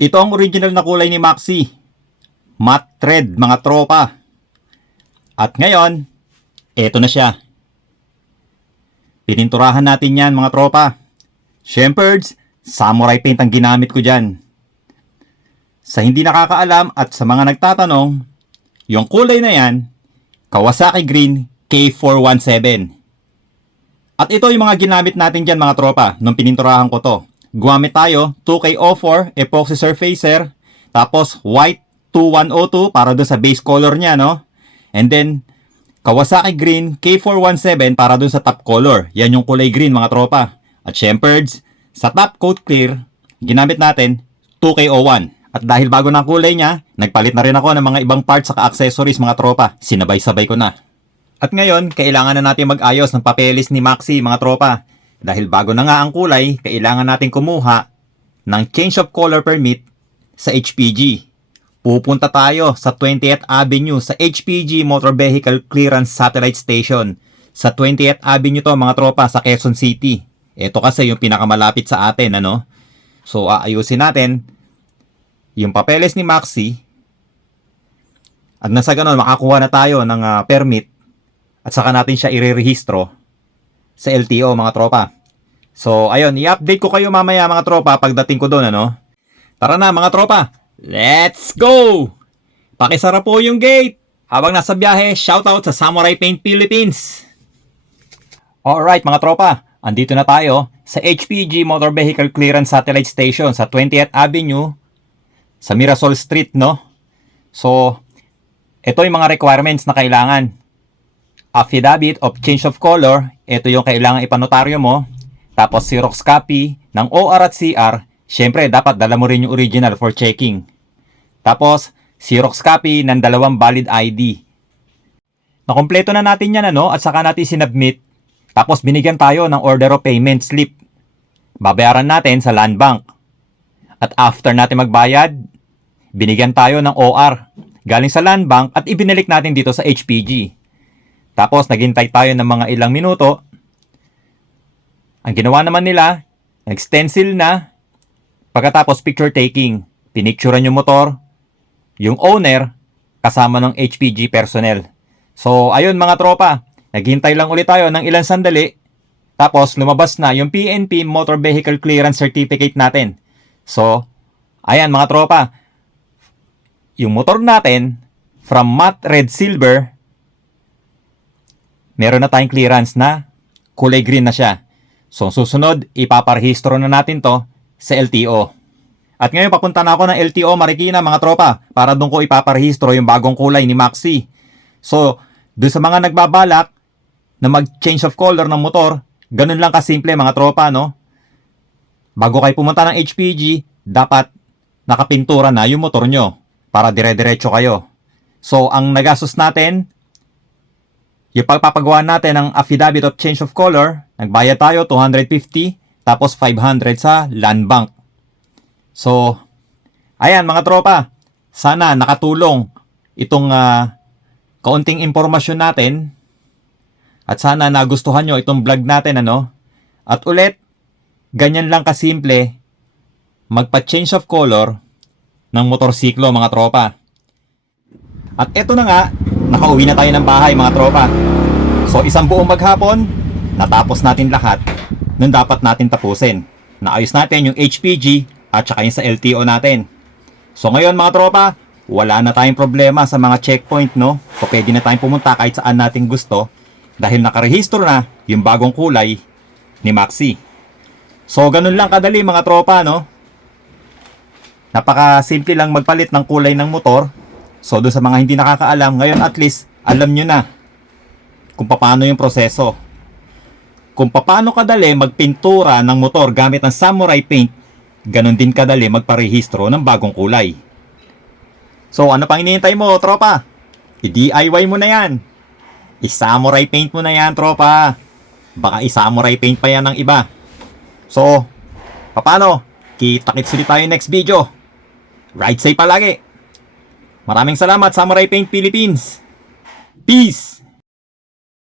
Ito ang original na kulay ni Maxi. Matte red, mga tropa. At ngayon, eto na siya. Pininturahan natin yan, mga tropa. Shemperds, samurai paint ang ginamit ko dyan. Sa hindi nakakaalam at sa mga nagtatanong, yung kulay na yan, Kawasaki Green K417. At ito yung mga ginamit natin dyan mga tropa nung pininturahan ko to. Gumamit tayo 2K04 epoxy surfacer, tapos white 2102 para doon sa base color niya, no? And then, Kawasaki Green K417 para doon sa top color. Yan yung kulay green mga tropa. At Shemperds, sa top coat clear, ginamit natin 2K01. At dahil bago ang kulay niya, nagpalit na rin ako ng mga ibang parts sa accessories mga tropa. Sinabay-sabay ko na. At ngayon, kailangan na natin mag-ayos ng papeles ni Maxi mga tropa. Dahil bago na nga ang kulay, kailangan natin kumuha ng change of color permit sa HPG. Pupunta tayo sa 20th Avenue sa HPG Motor Vehicle Clearance Satellite Station. Sa 20th Avenue to mga tropa sa Quezon City. Ito kasi yung pinakamalapit sa atin ano. So aayusin natin yung papeles ni Maxi at nasa ganon makakuha na tayo ng ah, permit at saka natin siya irerehistro sa LTO mga tropa. So ayun, i-update ko kayo mamaya mga tropa pagdating ko doon ano. Tara na mga tropa, let's go! Pakisara po yung gate! Habang nasa biyahe, shoutout sa Samurai Paint Philippines! Alright mga tropa, andito na tayo sa HPG Motor Vehicle Clearance Satellite Station sa 20th Avenue sa Mirasol Street, no? So, ito yung mga requirements na kailangan. Affidavit of change of color, ito yung kailangan ipanotaryo mo. Tapos Xerox copy ng OR at CR, syempre dapat dala mo rin yung original for checking. Tapos, Xerox copy ng dalawang valid ID. Nakompleto na natin yan ano at saka natin sinubmit. Tapos binigyan tayo ng order of payment slip. Babayaran natin sa land bank. At after natin magbayad, binigyan tayo ng OR galing sa land bank at ibinalik natin dito sa HPG. Tapos naghintay tayo ng mga ilang minuto. Ang ginawa naman nila, nag-stencil na. Pagkatapos picture taking, pinicturean yung motor, yung owner, kasama ng HPG personnel. So ayun mga tropa, naghintay lang ulit tayo ng ilang sandali. Tapos lumabas na yung PNP Motor Vehicle Clearance Certificate natin. So, ayan mga tropa, yung motor natin, from matte red silver, meron na tayong clearance na kulay green na siya. So, susunod, ipaparehistro na natin to sa LTO. At ngayon, papunta na ako ng LTO Marikina, mga tropa, para doon ko ipaparehistro yung bagong kulay ni Maxi. So, doon sa mga nagbabalak na mag-change of color ng motor, ganun lang kasimple mga tropa, no? Bago kayo pumunta ng HPG, dapat nakapintura na yung motor nyo para dire-diretso kayo. So, ang nagastos natin, yung pagpapagawa natin ng affidavit of change of color, nagbayad tayo 250, tapos 500 sa land bank. So, ayan mga tropa, sana nakatulong itong ah, kaunting impormasyon natin at sana nagustuhan nyo itong vlog natin ano. At ulit, ganyan lang kasimple magpa-change of color ng motorsiklo mga tropa. At eto na nga, nakauwi na tayo ng bahay mga tropa. So isang buong maghapon, natapos natin lahat nung dapat natin tapusin. Naayos natin yung HPG at saka yung sa LTO natin. So ngayon mga tropa, wala na tayong problema sa mga checkpoint no. So pwede na tayong pumunta kahit saan natin gusto dahil nakarehistro na yung bagong kulay ni Maxi. So ganun lang kadali mga tropa no. Napaka simple lang magpalit ng kulay ng motor. So doon sa mga hindi nakakaalam, ngayon at least alam nyo na kung paano yung proseso. Kung paano kadali magpintura ng motor gamit ang samurai paint, ganun din kadali magparehistro ng bagong kulay. So ano pang hinihintay mo, tropa? I-DIY mo na yan. I-samurai paint mo na yan, tropa. Baka i-samurai paint pa yan ng iba. So, paano? Kita-kits ulit tayo next video. Ride safe palagi. Maraming salamat, Samurai Paint Philippines. Peace!